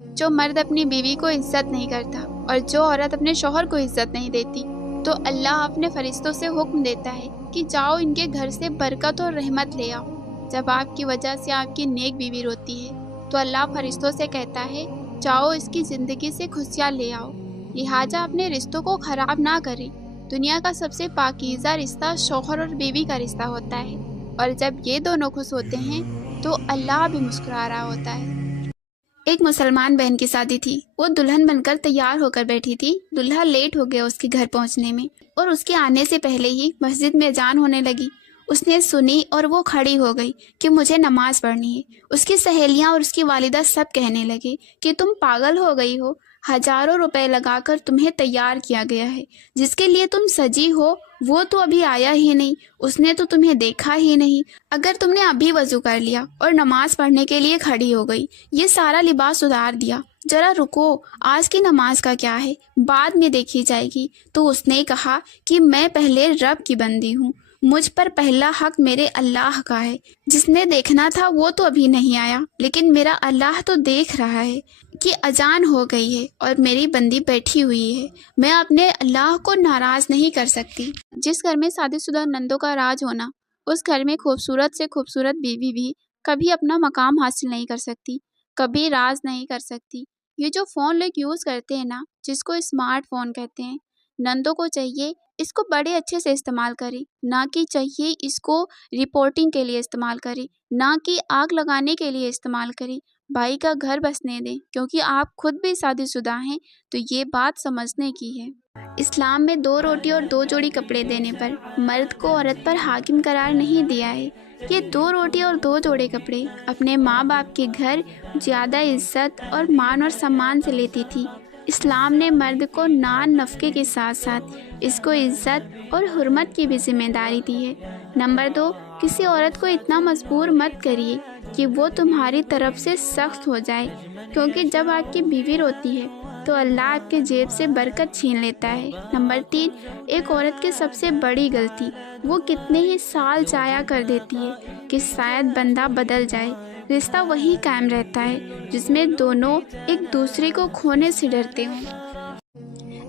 جو مرد اپنی بیوی کو عزت نہیں کرتا اور جو عورت اپنے شوہر کو عزت نہیں دیتی، تو اللہ اپنے فرشتوں سے حکم دیتا ہے کہ جاؤ ان کے گھر سے برکت اور رحمت لے آؤ۔ جب آپ کی وجہ سے آپ کی نیک بیوی روتی ہے تو اللہ فرشتوں سے کہتا ہے جاؤ اس کی زندگی سے خوشیاں لے آؤ۔ لہٰذا اپنے رشتوں کو خراب نہ کریں۔ دنیا کا سب سے پاکیزہ رشتہ شوہر اور بیوی کا رشتہ ہوتا ہے، اور جب یہ دونوں خوش ہوتے ہیں تو اللہ بھی مسکرا رہا ہوتا ہے۔ ایک مسلمان بہن کی شادی تھی۔ وہ دلہن بن کر تیار ہو کر بیٹھی تھی۔ دلہا لیٹ ہو گیا اس کے گھر پہنچنے میں، اور اس کے آنے سے پہلے ہی مسجد میں اذان ہونے لگی۔ اس نے سنی اور وہ کھڑی ہو گئی کہ مجھے نماز پڑھنی ہے۔ اس کی سہیلیاں اور اس کی والدہ سب کہنے لگے کہ تم پاگل ہو گئی ہو، ہزاروں روپے لگا کر تمہیں تیار کیا گیا ہے، جس کے لیے تم سجی ہو وہ تو ابھی آیا ہی نہیں، اس نے تو تمہیں دیکھا ہی نہیں۔ اگر تم نے ابھی وضو کر لیا اور نماز پڑھنے کے لیے کھڑی ہو گئی، یہ سارا لباس اتار دیا، ذرا رکو، آج کی نماز کا کیا ہے، بعد میں دیکھی جائے گی۔ تو اس نے کہا کہ میں پہلے رب کی بندی ہوں، مجھ پر پہلا حق میرے اللہ کا ہے، جس نے دیکھنا تھا وہ تو ابھی نہیں آیا، لیکن میرا اللہ تو دیکھ رہا ہے کہ اذان ہو گئی ہے اور میری بندی بیٹھی ہوئی ہے، میں اپنے اللہ کو ناراض نہیں کر سکتی۔ جس گھر میں شادی شدہ نندوں کا راج ہونا، اس گھر میں خوبصورت سے خوبصورت بیوی بھی کبھی اپنا مقام حاصل نہیں کر سکتی، کبھی راز نہیں کر سکتی۔ یہ جو فون لوگ یوز کرتے ہیں نا، جس کو اسمارٹ فون کہتے ہیں، نندوں کو چاہیے اس کو بڑے اچھے سے استعمال کرے، نہ کہ چاہیے اس کو رپورٹنگ کے لیے استعمال کرے، نہ کہ آگ لگانے کے لیے استعمال کرے۔ بھائی کا گھر بسنے دیں، کیونکہ آپ خود بھی شادی شدہ ہیں تو یہ بات سمجھنے کی ہے۔ اسلام میں 2 روٹی اور 2 جوڑی کپڑے دینے پر مرد کو عورت پر حاکم قرار نہیں دیا ہے۔ یہ 2 روٹی اور 2 جوڑے کپڑے اپنے ماں باپ کے گھر زیادہ عزت اور مان اور سمان سے لیتی تھی۔ اسلام نے مرد کو نان نفقے کے ساتھ ساتھ اس کو عزت اور حرمت کی بھی ذمہ داری دی ہے۔ نمبر 2، کسی عورت کو اتنا مجبور مت کریے کہ وہ تمہاری طرف سے سخت ہو جائے، کیونکہ جب آپ کی بیوی روتی ہے تو اللہ آپ کے جیب سے برکت چھین لیتا ہے۔ نمبر 3، ایک عورت کی سب سے بڑی غلطی وہ کتنے ہی سال ضائع کر دیتی ہے کہ شاید بندہ بدل جائے، رشتہ وہی قائم رہتا ہے جس میں دونوں ایک دوسرے کو کھونے سے ڈرتے ہوں۔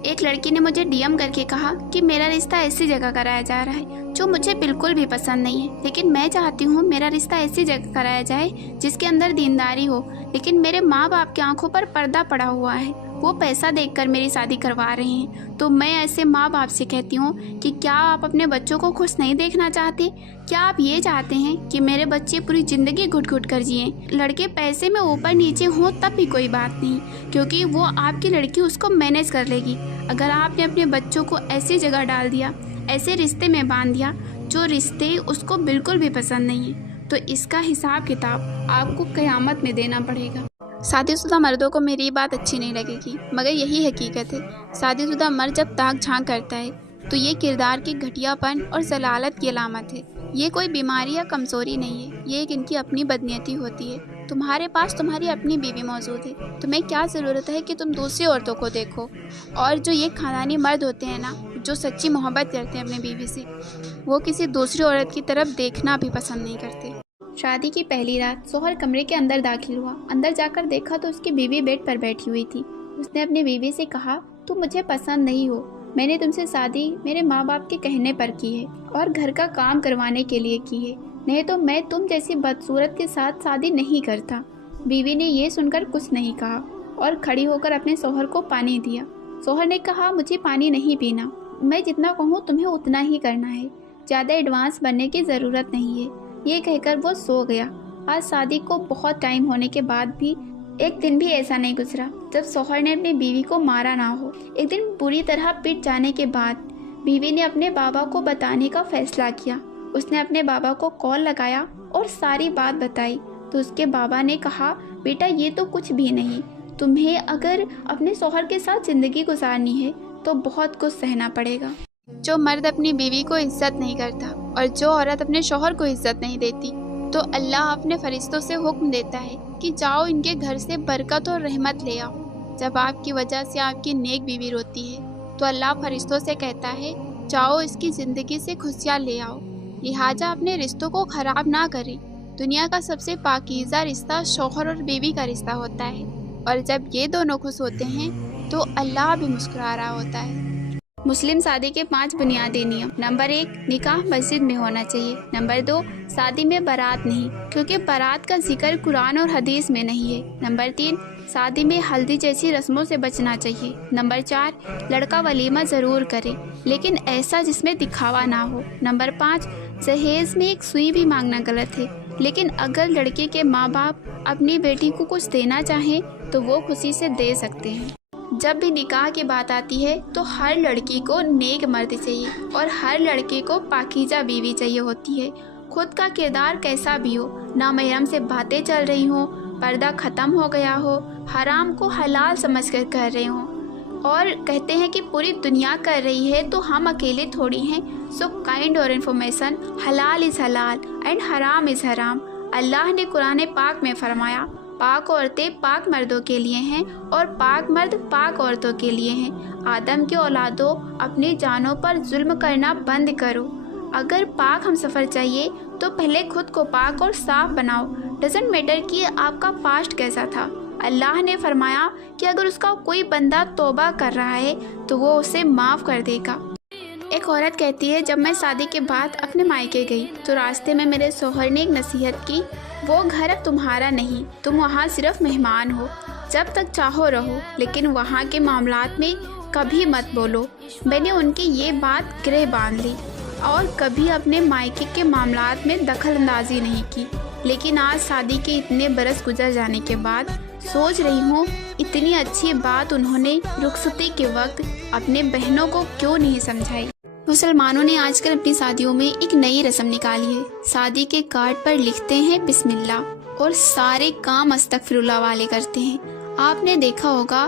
ایک لڑکی نے مجھے ڈی ایم کر کے کہا کہ میرا رشتہ ایسی جگہ کرایا جا رہا ہے جو مجھے بالکل بھی پسند نہیں ہے، لیکن میں چاہتی ہوں میرا رشتہ ایسی جگہ کرایا جائے جس کے اندر دینداری ہو، لیکن میرے ماں باپ کی آنکھوں پر پردہ پڑا ہوا ہے، وہ پیسہ دیکھ کر میری شادی کروا رہے ہیں۔ تو میں ایسے ماں باپ سے کہتی ہوں کہ کیا آپ اپنے بچوں کو خوش نہیں دیکھنا چاہتے؟ کیا آپ یہ چاہتے ہیں کہ میرے بچے پوری زندگی گھٹ گھٹ کر جئیں؟ لڑکے پیسے میں اوپر نیچے ہوں تب بھی کوئی بات نہیں، کیونکہ وہ آپ کی لڑکی اس کو مینیج کر لے گی۔ اگر آپ نے اپنے بچوں کو ایسی جگہ ڈال دیا، ایسے رشتے میں باندھ دیا جو رشتے اس کو بالکل بھی پسند نہیں ہیں، تو اس کا حساب کتاب آپ کو قیامت میں دینا پڑے گا۔ شادی شدہ مردوں کو میری بات اچھی نہیں لگے گی، مگر یہی حقیقت ہے۔ شادی شدہ مرد جب تاک جھانک کرتا ہے تو یہ کردار کی گھٹیا پن اور ضلالت کی علامت ہے۔ یہ کوئی بیماری یا کمزوری نہیں ہے، یہ ایک ان کی اپنی بدنیتی ہوتی ہے۔ تمہارے پاس تمہاری اپنی بیوی موجود ہے، تمہیں کیا ضرورت ہے کہ تم دوسری عورتوں کو دیکھو؟ اور جو یہ خاندانی مرد ہوتے ہیں نا، جو سچی محبت کرتے ہیں اپنی بیوی سے، وہ کسی دوسری عورت کی طرف دیکھنا بھی پسند نہیں کرتے۔ شادی کی پہلی رات شوہر کمرے کے اندر داخل ہوا۔ اندر جا کر دیکھا تو اس کی بیوی بیڈ پر بیٹھی ہوئی تھی۔ اس نے اپنی بیوی سے کہا، تم مجھے پسند نہیں ہو، میں نے تم سے شادی میرے ماں باپ کے کہنے پر کی ہے اور گھر کا کام کروانے کے لیے کی ہے، نہیں تو میں تم جیسی بدصورت کے ساتھ شادی نہیں کرتا۔ بیوی نے یہ سن کر کچھ نہیں کہا اور کھڑی ہو کر اپنے شوہر کو پانی دیا۔ شوہر نے کہا، مجھے پانی نہیں پینا، میں جتنا کہوں تمہیں اتنا ہی کرنا ہے، زیادہ ایڈوانس بننے کی ضرورت نہیں ہے۔ یہ کہہ کر وہ سو گیا۔ آج شادی کو بہت ٹائم ہونے کے بعد بھی ایک دن بھی ایسا نہیں گزرا جب شوہر نے اپنی بیوی کو مارا نہ ہو۔ ایک دن بری طرح پٹ جانے کے بعد بیوی نے اپنے بابا کو بتانے کا فیصلہ کیا۔ اس نے اپنے بابا کو کال لگایا اور ساری بات بتائی تو اس کے بابا نے کہا، بیٹا یہ تو کچھ بھی نہیں، تمہیں اگر اپنے شوہر کے ساتھ زندگی گزارنی ہے تو بہت کچھ سہنا پڑے گا۔ جو مرد اپنی بیوی کو عزت نہیں کرتا اور جو عورت اپنے شوہر کو عزت نہیں دیتی، تو اللہ اپنے فرشتوں سے حکم دیتا ہے کہ جاؤ ان کے گھر سے برکت اور رحمت لے آؤ۔ جب آپ کی وجہ سے آپ کی نیک بیوی روتی ہے تو اللہ فرشتوں سے کہتا ہے جاؤ اس کی زندگی سے خوشیاں لے آؤ۔ لہٰذا اپنے رشتوں کو خراب نہ کریں۔ دنیا کا سب سے پاکیزہ رشتہ شوہر اور بیوی کا رشتہ ہوتا ہے، اور جب یہ دونوں خوش ہوتے ہیں تو اللہ بھی مسکرا رہا ہوتا ہے۔ مسلم شادی کے 5 بنیادی نیم۔ نمبر 1، نکاح مسجد میں ہونا چاہیے۔ نمبر 2، شادی میں بارات نہیں، کیونکہ بارات کا ذکر قرآن اور حدیث میں نہیں ہے۔ نمبر 3، شادی میں ہلدی جیسی رسموں سے بچنا چاہیے۔ نمبر 4، لڑکا ولیمہ ضرور کرے لیکن ایسا جس میں دکھاوا نہ ہو۔ نمبر 5، جہیز میں ایک سوئی بھی مانگنا غلط ہے، لیکن اگر لڑکے کے ماں باپ اپنی بیٹی کو کچھ دینا چاہیں تو وہ خوشی سے دے سکتے ہیں۔ جب بھی نکاح کی بات آتی ہے تو ہر لڑکی کو نیک مرد چاہیے اور ہر لڑکے کو پاکیزہ بیوی چاہیے ہوتی ہے۔ خود کا کردار کیسا بھی ہو، نامحرم سے باتیں چل رہی ہوں، پردہ ختم ہو گیا ہو، حرام کو حلال سمجھ کر کر رہے ہوں اور کہتے ہیں کہ پوری دنیا کر رہی ہے تو ہم اکیلے تھوڑی ہیں۔ سو کائنڈ اور انفارمیشن، حلال از حلال اینڈ حرام از حرام۔ اللہ نے قرآن پاک میں فرمایا پاک عورتیں پاک مردوں کے لیے ہیں اور پاک مرد پاک عورتوں کے لیے ہیں۔ آدم کے اولادوں، اپنی جانوں پر ظلم کرنا بند کرو۔ اگر پاک ہم سفر چاہیے تو پہلے خود کو پاک اور صاف بناؤ۔ ڈزنٹ میٹر کہ آپ کا پاسٹ کیسا تھا۔ اللہ نے فرمایا کہ اگر اس کا کوئی بندہ توبہ کر رہا ہے تو وہ اسے معاف کر دے گا۔ ایک عورت کہتی ہے جب میں شادی کے بعد اپنے مائکے گئی تو راستے میں میرے شوہر نے ایک نصیحت کی، وہ گھر اب تمہارا نہیں، تم وہاں صرف مہمان ہو، جب تک چاہو رہو لیکن وہاں کے معاملات میں کبھی مت بولو۔ میں نے ان کی یہ بات گرہ باندھ لی اور کبھی اپنے مائکے کے معاملات میں دخل اندازی نہیں کی، لیکن آج شادی کے اتنے برس گزر جانے کے بعد سوچ رہی ہوں اتنی اچھی بات انہوں نے رخصتی کے وقت اپنے بہنوں کو کیوں نہیں سمجھائی۔ مسلمانوں نے آج کل اپنی شادیوں میں ایک نئی رسم نکالی ہے۔ شادی کے کارڈ پر لکھتے ہیں بسم اللہ اور سارے کام استغفر اللہ والے کرتے ہیں۔ آپ نے دیکھا ہوگا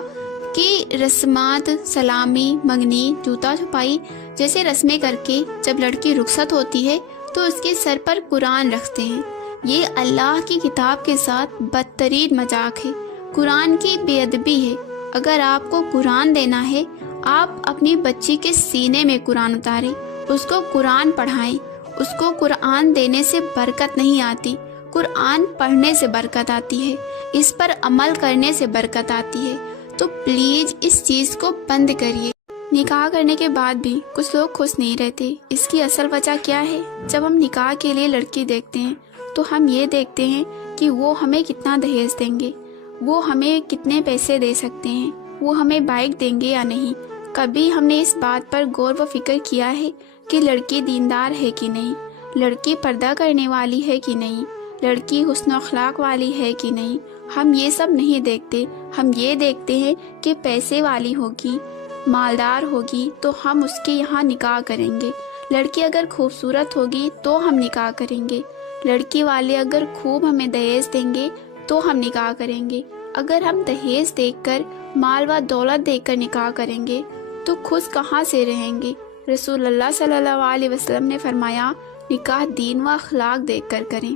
کہ رسمات، سلامی، منگنی، جوتا چھپائی جیسے رسمیں کر کے جب لڑکی رخصت ہوتی ہے تو اس کے سر پر قرآن رکھتے ہیں۔ یہ اللہ کی کتاب کے ساتھ بدترین مذاق ہے، قرآن کی بے ادبی ہے۔ اگر آپ کو قرآن دینا ہے آپ اپنی بچی کے سینے میں قرآن اتاریں، اس کو قرآن پڑھائیں۔ اس کو قرآن دینے سے برکت نہیں آتی، قرآن پڑھنے سے برکت آتی ہے، اس پر عمل کرنے سے برکت آتی ہے۔ تو پلیز اس چیز کو بند کریے۔ نکاح کرنے کے بعد بھی کچھ لوگ خوش نہیں رہتے، اس کی اصل وجہ کیا ہے؟ جب ہم نکاح کے لیے لڑکی دیکھتے ہیں تو ہم یہ دیکھتے ہیں کہ وہ ہمیں کتنا دہیج دیں گے، وہ ہمیں کتنے پیسے دے سکتے ہیں، وہ ہمیں بائک دیں گے یا نہیں۔ کبھی ہم نے اس بات پر غور و فکر کیا ہے کہ لڑکی دیندار ہے کہ نہیں، لڑکی پردہ کرنے والی ہے کہ نہیں، لڑکی حسن و اخلاق والی ہے کہ نہیں؟ ہم یہ سب نہیں دیکھتے، ہم یہ دیکھتے ہیں کہ پیسے والی ہوگی، مالدار ہوگی تو ہم اس کے یہاں نکاح کریں گے، لڑکی اگر خوبصورت ہوگی تو ہم نکاح کریں گے، لڑکی والے اگر خوب ہمیں دہیج دیں گے تو ہم نکاح کریں گے۔ اگر ہم دہیج دیکھ کر، مال و دولت دیکھ کر نکاح کریں گے تو خوش کہاں سے رہیں گے؟ رسول اللہ صلی اللہ علیہ وسلم نے فرمایا نکاح دین و اخلاق دیکھ کر کریں۔